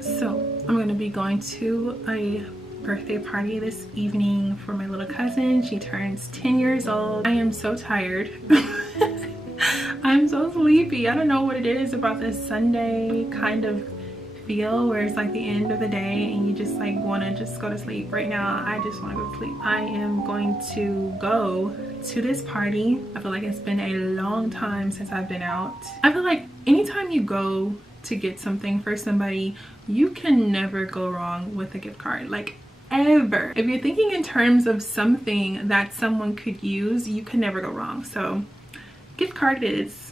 So I'm going to be going to a birthday party this evening for my little cousin. She turns 10 years old. I am so tired. I'm so sleepy. I don't know what it is about this Sunday kind of feel where it's like the end of the day and you just like want to just go to sleep. Right now I just want to go to sleep. I am going to go to this party. I feel like it's been a long time since I've been out. I feel like anytime you go to get something for somebody, you can never go wrong with a gift card, like ever. If you're thinking in terms of something that someone could use, you can never go wrong. So gift card it is.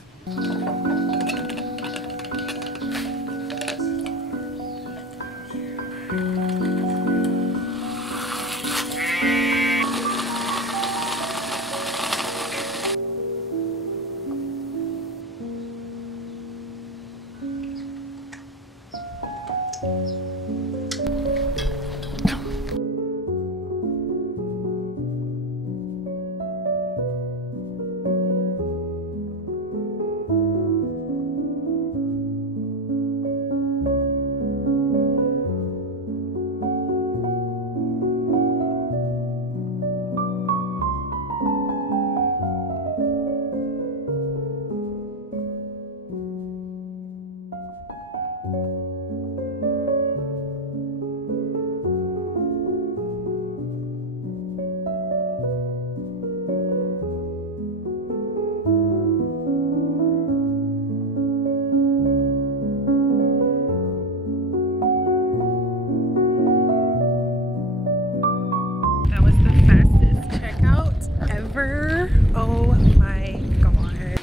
Oh my god.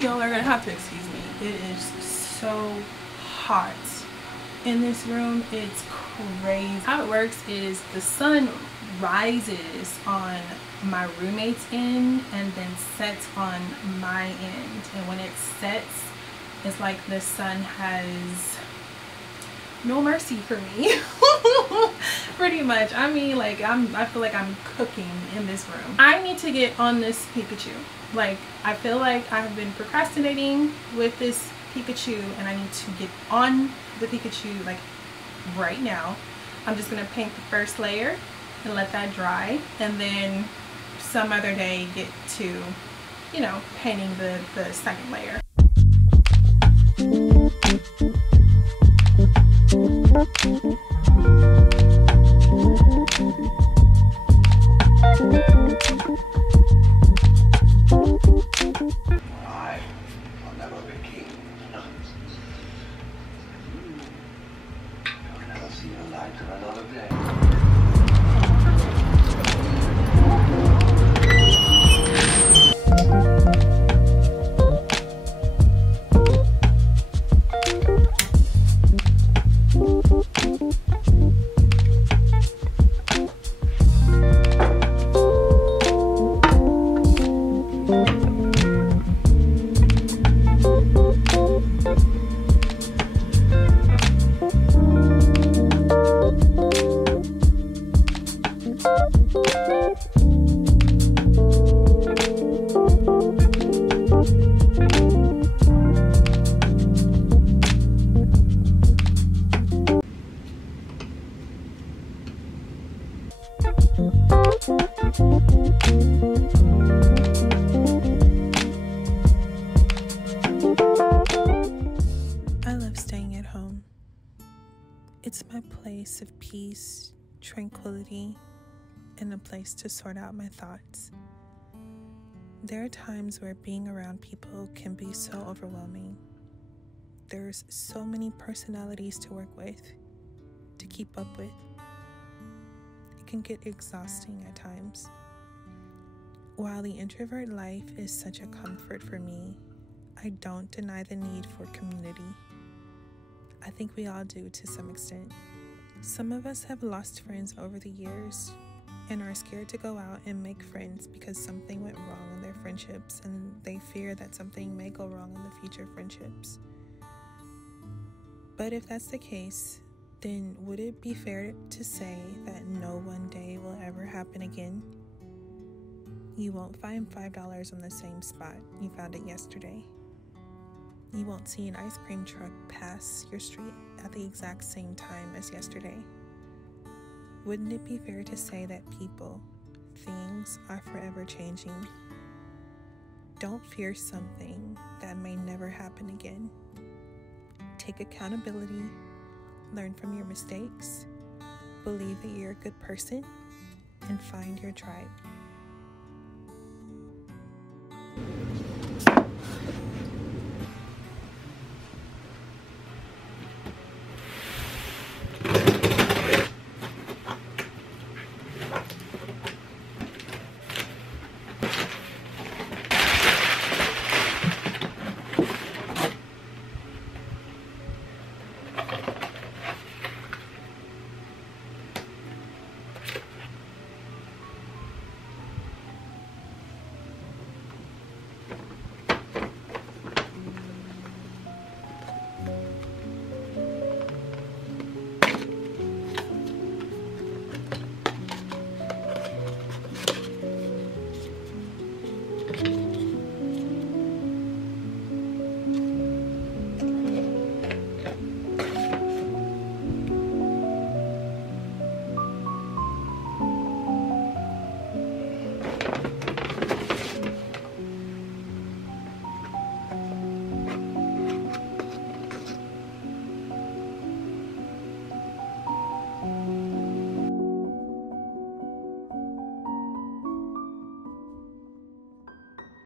Y'all are gonna have to excuse me. It is so hot in this room. It's crazy. How it works is the sun rises on my roommate's end and then sets on my end. And when it sets, it's like the sun has no mercy for me. Pretty much. I mean, like I feel like I'm cooking in this room. I need to get on this Pikachu. Like I feel like I have been procrastinating with this Pikachu and I need to get on the Pikachu like right now. I'm just gonna paint the first layer and let that dry, and then some other day get to, you know, painting the second layer. I'll never be king. You'll never see the light of another day. I love staying at home. It's my place of peace, tranquility, and a place to sort out my thoughts. There are times where being around people can be so overwhelming. There's so many personalities to work with, to keep up with. It can get exhausting at times. While the introvert life is such a comfort for me, I don't deny the need for community. I think we all do to some extent. Some of us have lost friends over the years and are scared to go out and make friends because something went wrong in their friendships and they fear that something may go wrong in the future friendships. But if that's the case, then would it be fair to say that no one day will ever happen again? You won't find $5 on the same spot you found it yesterday. You won't see an ice cream truck pass your street at the exact same time as yesterday. Wouldn't it be fair to say that people, things are forever changing? Don't fear something that may never happen again. Take accountability, learn from your mistakes, believe that you're a good person, and find your tribe.